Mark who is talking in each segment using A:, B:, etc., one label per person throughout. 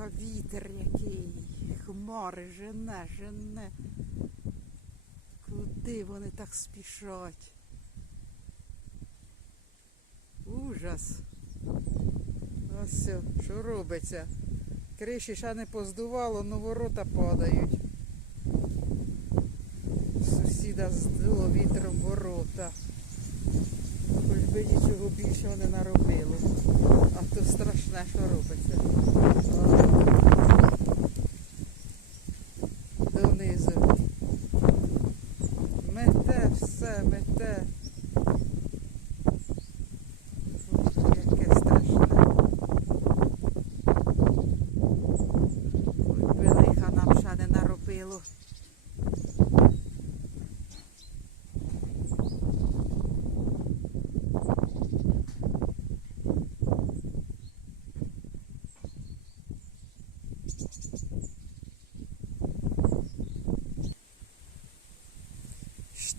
A: а вітер який, хмари жене, жене. Куди вони так спішать? Ужас. Ось все, що робиться. Криші ще не поздувало, но ворота падають. Сусіда здуло вітром ворота. Хоч би нічого більшого не наробило. А то страшне, що робиться. Донизу. Мете все, мете. Фу, Яке страшне. Ой, би лиха нам ще не наробило.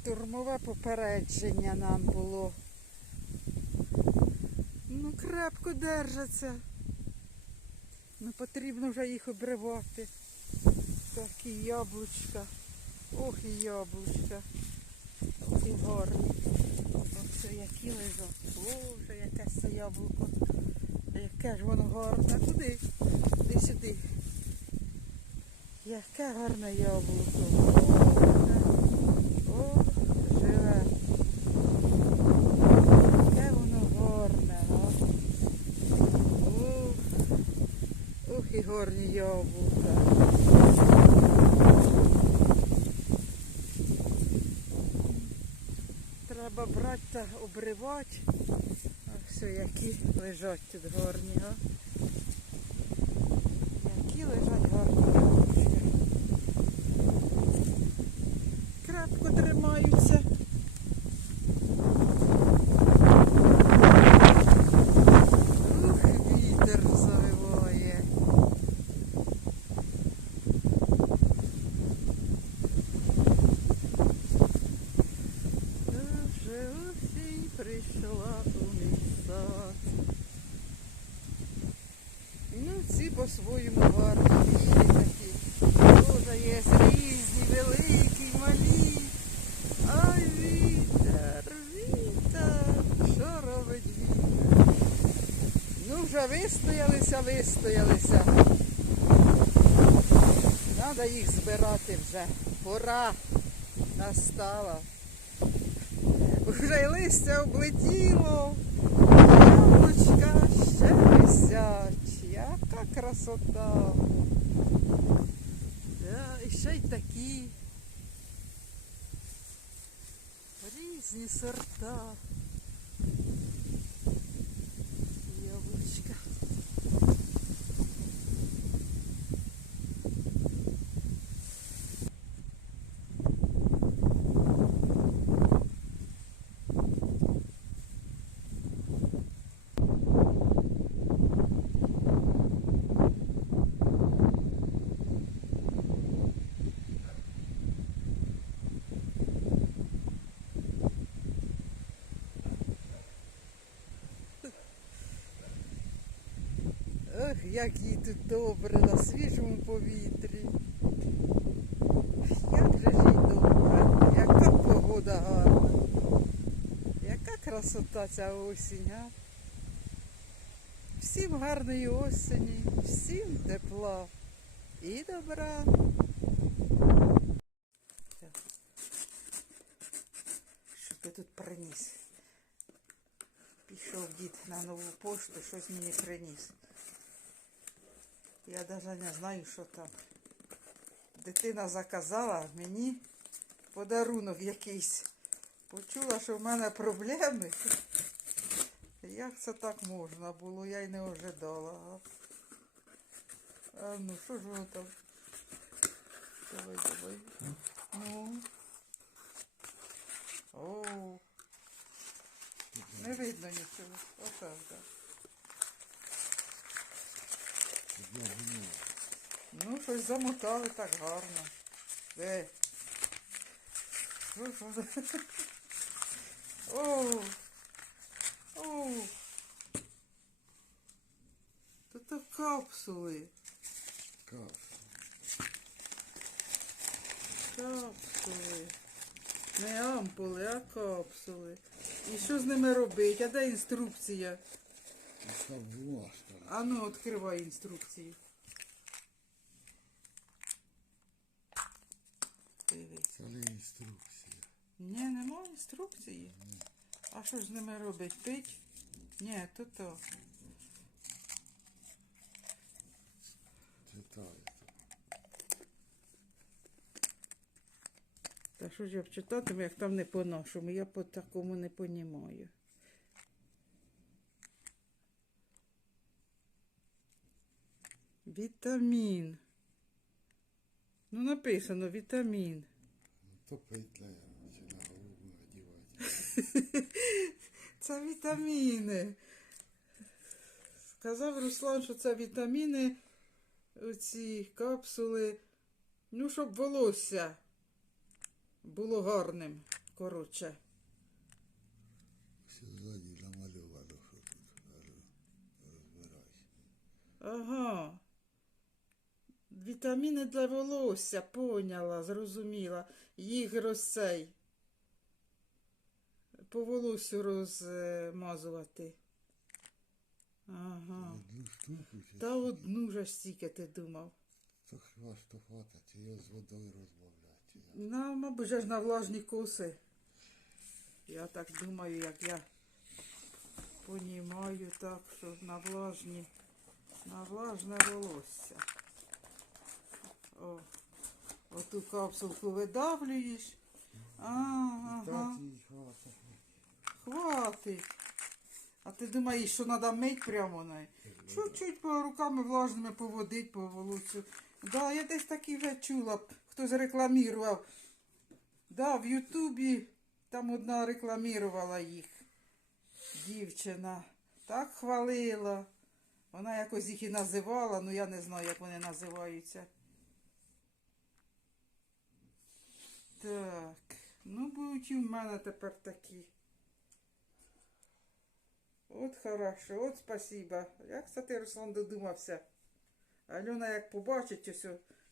A: Штурмове попередження нам було. Ну, крепко держаться. Ну, потрібно вже їх обривати. Такі яблучка. Ох і яблучка. І гарні. Оце які лежать. Боже, яке це яблуко. Яке ж воно гарне. Куди? Іди сюди. Яке гарне яблуко. Боже. О, живе. Яке воно гарне, а? Ух, ух і гарні яблука. Треба брати та обривати. А все, які лежать тут гарні, а? Які лежать гарні яблучки. Крапко тримаються. Ух, вітер завиває. Вже осінь прийшла у мій сад. Ну, ці по-своєму гарні білі такі. Дуже є різні, великі, малі. Ай, вітер, вітер, що робить вітер? Ну, вже вистоялися, вистоялися. Треба їх збирати вже. Пора настала. Вже й листя облетіло, яблучка ще висять. Яка красота. Да, і ще й такі різні сорта. Яблучка. Ох, як їй тут добре на свіжому повітрі. Як же ж їй добре, яка погода гарна. Яка красота ця осінь, а? Всім гарної осені, всім тепла і добра. Що ти тут приніс? Пішов дід на нову пошту, щось мені приніс. Я навіть не знаю, що там. Дитина заказала мені подарунок якийсь. Почула, що в мене проблеми. Як це так можна було? Я й не ожидала. А, ну, що ж воно там? Давай, давай. Ну. О. Не видно нічого. Отак, так. Ну, щось замотали так гарно. Ж? О! О! Та то капсули.
B: Капсули.
A: Капсули. Не ампули, а капсули. І що з ними робити? А де інструкція?
B: Бумажка.
A: А ну, відкривай інструкцію. Дивись.
B: Це не інструкція.
A: Ні, нема інструкції. А що ж з ними робить? Пить? Ні, то то.
B: Читайте.
A: Та що ж я б читатиму, як там не по-нашому? Я по такому не понімаю. Вітамін. Ну, написано вітамін.
B: Ну, то пить чи на голову надівати.
A: Це вітаміни. Сказав Руслан, що це вітаміни, оці капсули. Ну, щоб волосся було гарним. Коротше.
B: Все ззаді намальовано, що тут. Розбирайся.
A: Ага. Вітаміни для волосся, поняла, зрозуміла. Їх розцей. По волосю розмазувати. Ага.
B: Одну штуку чи
A: Та одну ж стільки ти думав.
B: то хіба ж то хватить, чи з водою розбавляти.
A: На, мабуть, же ж на влажні коси. Я так думаю, як я понімаю так, що на влажні, на влажне волосся. О, оту капсулку видавлюєш. А, ага.
B: Хватить.
A: А ти думаєш, що треба мить прямо на чуть-чуть по руками влажними поводить по волосю. Да, я десь такі вже чула, хтось рекламував. Да, в Ютубі там одна рекламувала їх. Дівчина. Так хвалила. Вона якось їх і називала, ну я не знаю, як вони називаються. Так, ну будуть і в мене тепер такі. От хорошо, от спасибо. Як це ти, Руслан, додумався? Альона як побачить ось,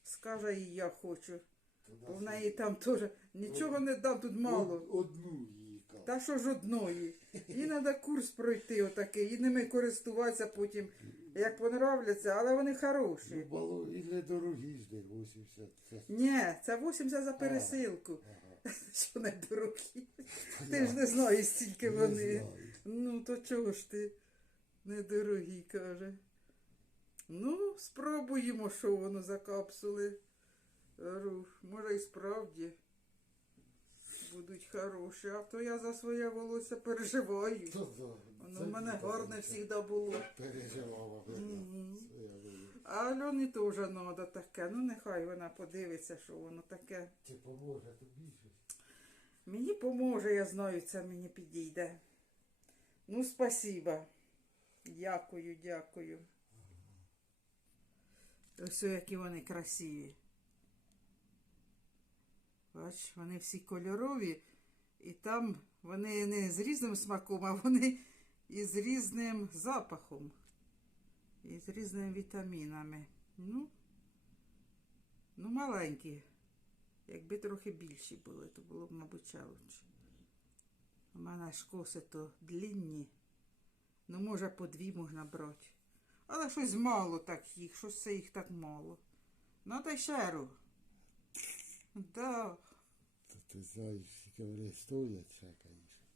A: скаже і я хочу. Бо в неї там теж нічого не дам, тут мало.
B: Одну капсулу.
A: Та що ж одної? Їй треба курс пройти отакий, і ними користуватися потім, як понравляться, але вони
B: Ну,
A: хороші.
B: бало і недорогі ж де 80. Це
A: Ні, це 80 за пересилку. Що не дорогі. Ти ж не знаєш, скільки
B: Не
A: вони.
B: знаю.
A: Ну, то чого ж ти недорогі, каже. Ну, спробуємо, що воно за капсули. Рух, може і справді будуть хороші. А то я за своє волосся переживаю. Воно в мене гарне завжди було.
B: Переживала.
A: А Альоні теж треба таке. Ну, нехай вона подивиться, що воно таке.
B: Чи поможе тобі щось?
A: Мені поможе, я знаю, це мені підійде. Ну, спасіба. Дякую, дякую. Ось які вони красиві. Бач, вони всі кольорові, і там вони не з різним смаком, а вони із різним запахом. І з різними вітамінами. Ну, ну маленькі. Якби трохи більші були, то було б, мабуть, лучше. У мене ж коси то длінні. Ну, може, по дві можна брати. Але щось мало так їх, щось це їх так мало. Ну, та й шеру. Да.
B: Ти знаєш, скільки вони стоять, це, звісно.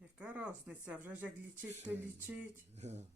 A: Яка різниця? Вже ж як лічить, то лічить.
B: Да.